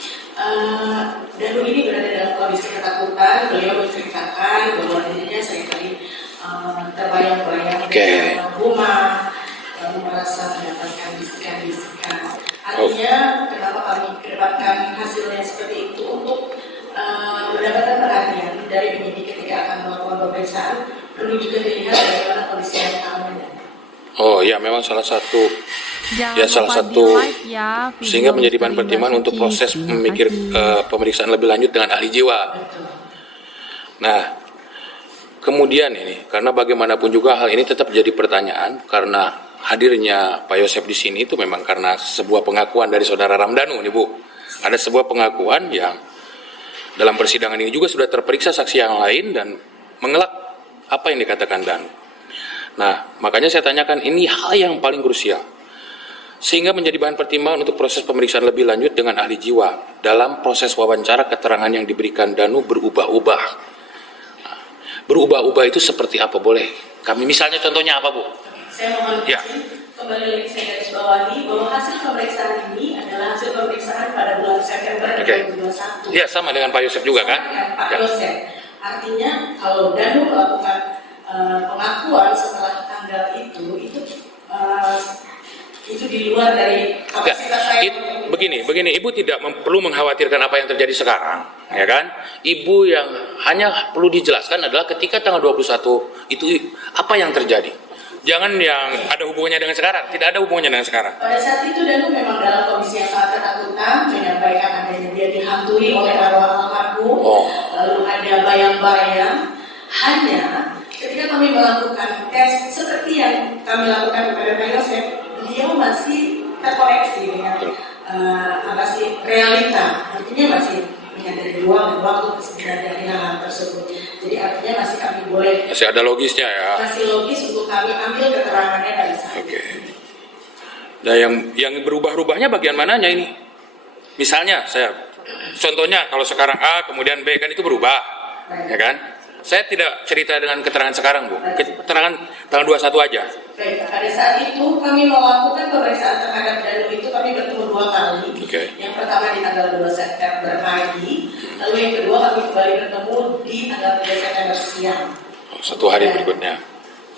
Danu ini berada dalam kondisi ketakutan. Beliau menceritakan bahwa dirinya seringkali terbayang-bayang di dalam rumah, lalu merasa mendapatkan bisikan-bisikan. Artinya, kenapa kami kedepankan hasilnya seperti itu untuk mendapatkan perhatian dari penyidik ketika akan melakukan pemeriksaan, perlu juga dilihat bagaimana kondisi mentalnya. Oh ya, memang salah satu like ya, sehingga menjadi bahan pertimbangan untuk proses pemeriksaan lebih lanjut dengan ahli jiwa. Nah, kemudian ini karena bagaimanapun juga hal ini tetap jadi pertanyaan karena hadirnya Pak Yosep di sini itu memang karena sebuah pengakuan dari saudara Ramdhanu nih Bu. Ada sebuah pengakuan yang dalam persidangan ini juga sudah terperiksa saksi yang lain dan mengelak apa yang dikatakan Danu. Nah, makanya saya tanyakan ini hal yang paling krusial. Sehingga menjadi bahan pertimbangan untuk proses pemeriksaan lebih lanjut dengan ahli jiwa. Dalam proses wawancara keterangan yang diberikan Danu berubah-ubah. Nah, berubah-ubah itu seperti apa boleh? Kami misalnya contohnya apa Bu? Saya mohon ya. kembali lagi saya garis bawahi bahwa hasil pemeriksaan ini adalah hasil pemeriksaan pada bulan September 2021. Ya, sama dengan Pak Yosef juga kan? Dengan Pak Ya. Yosef. Artinya kalau Danu melakukan pengakuan setelah tanggal itu di luar dari kapasitas saya. Begini, Ibu tidak perlu mengkhawatirkan apa yang terjadi sekarang, ya kan? Ibu yang hanya perlu dijelaskan adalah ketika tanggal 21 itu apa yang terjadi. Jangan yang ada hubungannya dengan sekarang, tidak ada hubungannya dengan sekarang. Pada saat itu Danu memang dalam kondisi yang sangat ketakutan, menyampaikan adanya dia dihantui oleh arwah almarhum, lalu ada bayang-bayang. Hanya ketika kami melakukan tes seperti yang kami lakukan kepada Pak Yosef, beliau masih terkoneksi dengan realita, artinya masih menyadari ruang dan waktu sebenarnya hal tersebut. Jadi artinya masih kami boleh, Masih ada logisnya ya. masih logis untuk kami ambil keterangannya pada saat itu. Oke. Nah, yang berubah-ubahnya bagian mananya ini? Misalnya contohnya kalau sekarang A kemudian B kan itu berubah, ya kan? Saya tidak cerita dengan keterangan sekarang, Bu. Keterangan tanggal 21 aja. Baik, pada saat itu kami melakukan pemeriksaan terhadap Danu itu kami bertemu 2 kali. Oke. Yang pertama di tanggal 2 September pagi, lalu yang kedua kami kembali bertemu di tanggal 3 September siang. 1 hari berikutnya.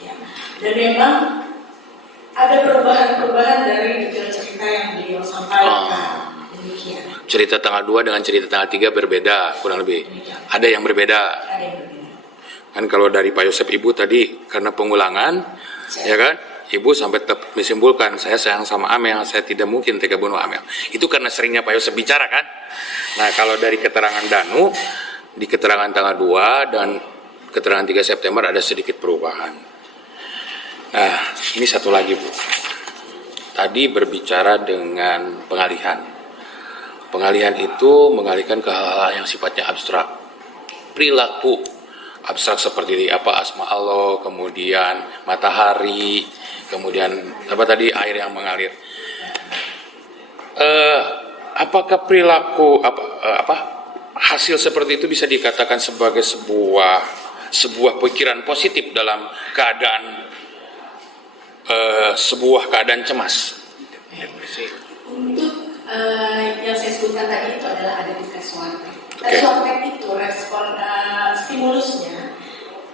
Ya. Dan memang ada perubahan-perubahan dari detail cerita yang beliau sampaikan. Demikian. Cerita tanggal 2 dengan cerita tanggal 3 berbeda, kurang lebih. Demikian. Ada yang berbeda. Ada yang berbeda. Kan kalau dari Pak Yosef Ibu tadi karena pengulangan, ya kan? Ibu sampai tetap menyimpulkan saya sayang sama Amel, saya tidak mungkin tega bunuh Amel. Itu karena seringnya Pak Yosef bicara kan? Nah, kalau dari keterangan Danu di keterangan tanggal 2 dan keterangan 3 September ada sedikit perubahan. Nah, ini satu lagi, Bu. Tadi berbicara dengan pengalihan. Pengalihan itu mengalihkan ke hal-hal yang sifatnya abstrak. Perilaku abstrak seperti apa asma Allah, kemudian matahari, kemudian apa tadi air yang mengalir. Apakah perilaku hasil seperti itu bisa dikatakan sebagai sebuah pikiran positif dalam keadaan sebuah keadaan cemas? Untuk yang saya sebutkan tadi itu adalah ada di tes swab. Oke. Tes swab itu respon stimulusnya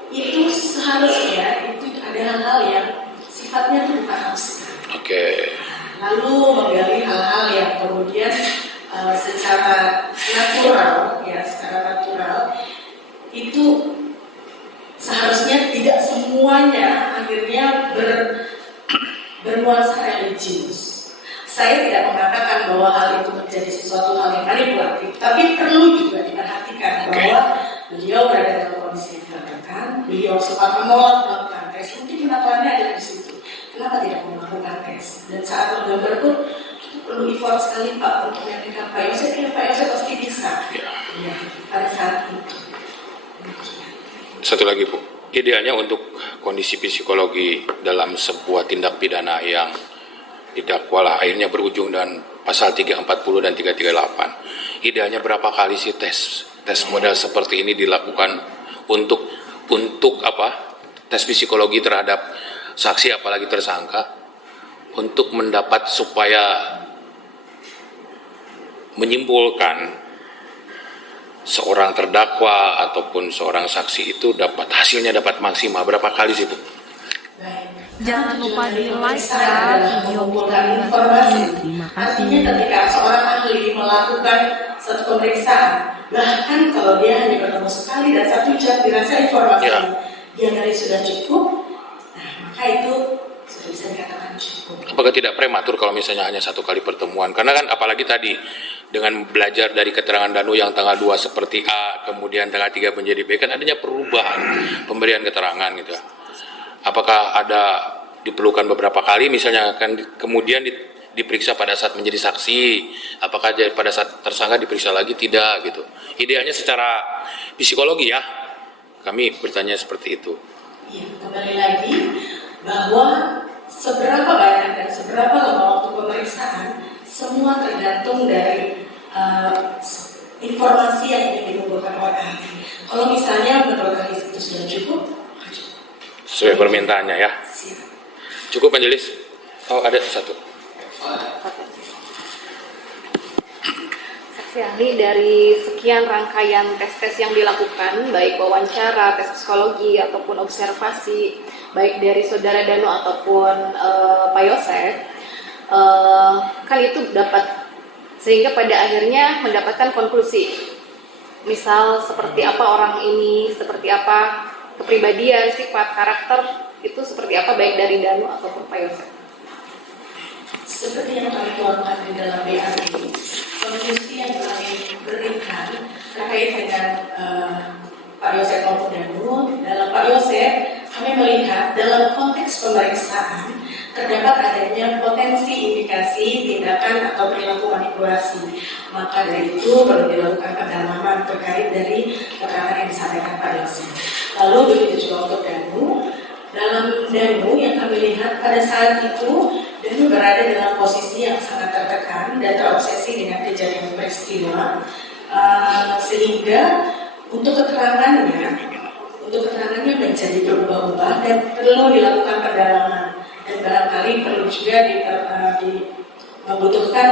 itu seharusnya itu adalah hal yang sifatnya itu bukan abstrak. Oke. Lalu menggali hal-hal yang kemudian secara natural itu seharusnya tidak semuanya akhirnya bernuansa religius. Saya tidak mengatakan bahwa hal itu menjadi sesuatu hal yang manipulatif, tapi perlu juga diperhatikan bahwa beliau berada dalam kondisi yang dikatakan, beliau sempat menolak melakukan tes, mungkin penakalannya ada di situ. Kenapa tidak melakukan tes? Dan saat tergambar pun perlu effort sekali Pak untuk menyampaikan Pak Yosef pasti bisa. Ya, pada saat itu. Satu lagi, Bu. Idealnya untuk kondisi psikologi dalam sebuah tindak pidana yang didakwa lah akhirnya berujung dan pasal 340 dan 338. Idealnya berapa kali sih tes model seperti ini dilakukan untuk tes psikologi terhadap saksi apalagi tersangka untuk mendapat supaya menyimpulkan seorang terdakwa ataupun seorang saksi itu hasilnya dapat maksimal berapa kali sih, Bu? Jangan lupa di like ya video Misteri Mbak Suci. Terima kasih. Artinya ketika seorang ahli melakukan satu pemeriksaan, bahkan kalau dia hanya bertemu sekali dan 1 jam dirasa informasinya dia dari sudah cukup, nah maka itu sudah bisa dikatakan cukup. Apakah tidak prematur kalau misalnya hanya 1 kali pertemuan? Karena kan apalagi tadi dengan belajar dari keterangan Danu yang tanggal 2 seperti A, kemudian tanggal 3 menjadi B, kan adanya perubahan pemberian keterangan gitu. Apakah ada diperlukan beberapa kali misalnya kan kemudian diperiksa pada saat menjadi saksi, apakah pada saat tersangka diperiksa lagi tidak gitu. Idealnya secara psikologi ya, kami bertanya seperti itu. Iya, kembali lagi bahwa seberapa banyak dan seberapa lama waktu pemeriksaan semua tergantung dari informasi yang ingin dikumpulkan oleh ahli. Kalau misalnya menurut ahli itu sudah cukup, Sesuai permintaannya ya. siap. Cukup, Majelis? Oh, ada satu. Saksi ahli, dari sekian rangkaian tes-tes yang dilakukan, baik wawancara, tes psikologi, ataupun observasi, baik dari saudara Danu ataupun Pak Yosef, kan itu dapat, sehingga pada akhirnya mendapatkan konklusi. Misal seperti apa orang ini, seperti apa kepribadian, sifat, karakter, itu seperti apa baik dari Danu ataupun Pak Yosef. Seperti yang kami tuangkan di dalam BAP, konklusi yang kami berikan terkait dengan Pak Yosef maupun Danu. Dalam Pak Yosef, kami melihat dalam konteks pemeriksaan terdapat adanya potensi indikasi tindakan atau perilaku manipulasi. Maka dari itu perlu dilakukan pendalaman terkait dari keterangan yang disampaikan Pak Yosef. Lalu begitu juga untuk Danu. Dalam Danu yang kami lihat pada saat itu, Danu berada dalam posisi yang sangat tertekan dan terobsesi dengan kejadian peristiwa, sehingga untuk keterangannya menjadi berubah-ubah dan perlu dilakukan pendalaman, dan barangkali perlu juga membutuhkan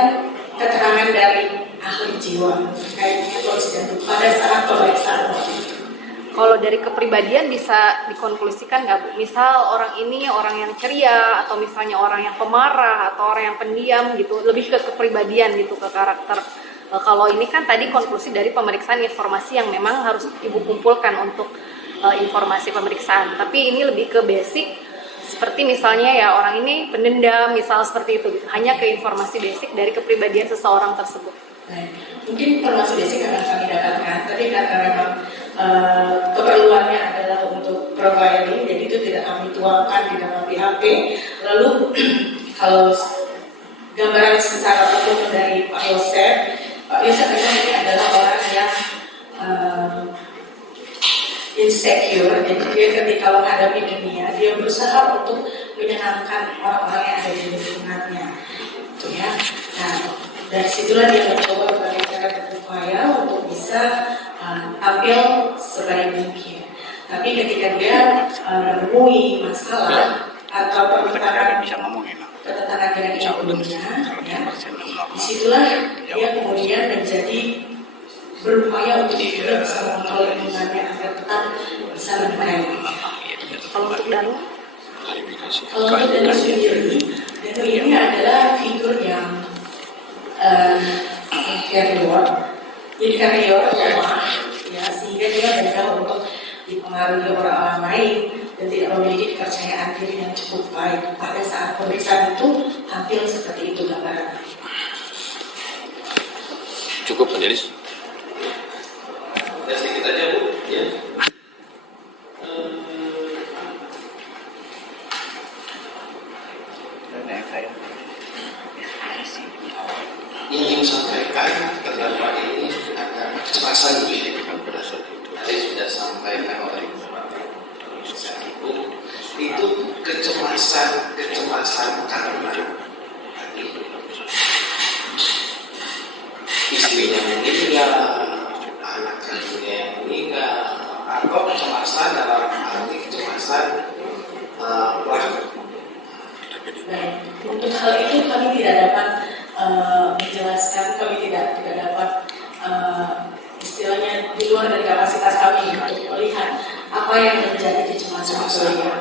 keterangan dari ahli jiwa terkait psikologis dan pada saat pemeriksaan waktu itu. Kalau dari kepribadian bisa dikonklusikan nggak, Bu? Misal orang ini orang yang ceria, atau misalnya orang yang pemarah, atau orang yang pendiam gitu, lebih ke kepribadian gitu, ke karakter. Kalau ini kan tadi konklusi dari pemeriksaan informasi yang memang harus Ibu kumpulkan untuk informasi pemeriksaan. Tapi ini lebih ke basic, seperti misalnya ya orang ini pendendam, misal seperti itu gitu. Hanya ke informasi basic dari kepribadian seseorang tersebut. Baik. Mungkin informasi basic akan kami dapatkan, tapi karena memang keperluannya adalah untuk profiling, jadi itu tidak kami tuangkan di dalam BAP. Lalu kalau gambaran secara umum dari Pak Yosef ini adalah orang yang insecure, jadi dia ketika menghadapi dunia, dia berusaha untuk menyenangkan orang-orang yang ada di lingkungannya, gitu ya. Nah, dari situlah dia mencoba berbagai cara dan upaya untuk bisa tampil sebaik mungkin. Tapi ketika dia menemui masalah atau pertentangan dengan ibunya, ya, disitulah dia kemudian menjadi berupaya untuk juga bisa mengontrol lingkungannya agar tetap bisa lebih baik. Kalau untuk Danu? Kalau untuk Danu sendiri, Danu ini adalah figur yang inferior, lemah, ya, sehingga dia mudah untuk dipengaruhi orang lain dan tidak memiliki kepercayaan diri yang cukup baik. Pada saat pemeriksaan itu tampil seperti itu gambarannya. Cukup menjadi sedikit aja, Bu. Ya. Yang ingin sampaikan terdapat ini ada kecemasan ini tadi sudah sampaikan oleh itu kecemasan karena istrinya meninggal, anak kandungnya yang meninggal, atau kecemasan dalam arti kecemasan pelaku. Baik, untuk hal itu kami tidak dapat menjelaskan, kami tidak dapat istilahnya di luar dari kapasitas kami untuk melihat apa yang menjadi kecemasan beliau.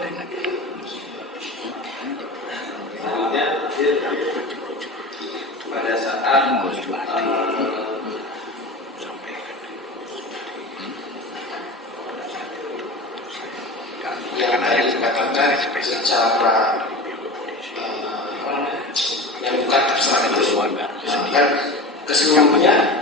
Pada saat yang tadi dikatakan secara yang bukan terserah itu kan keseluruhannya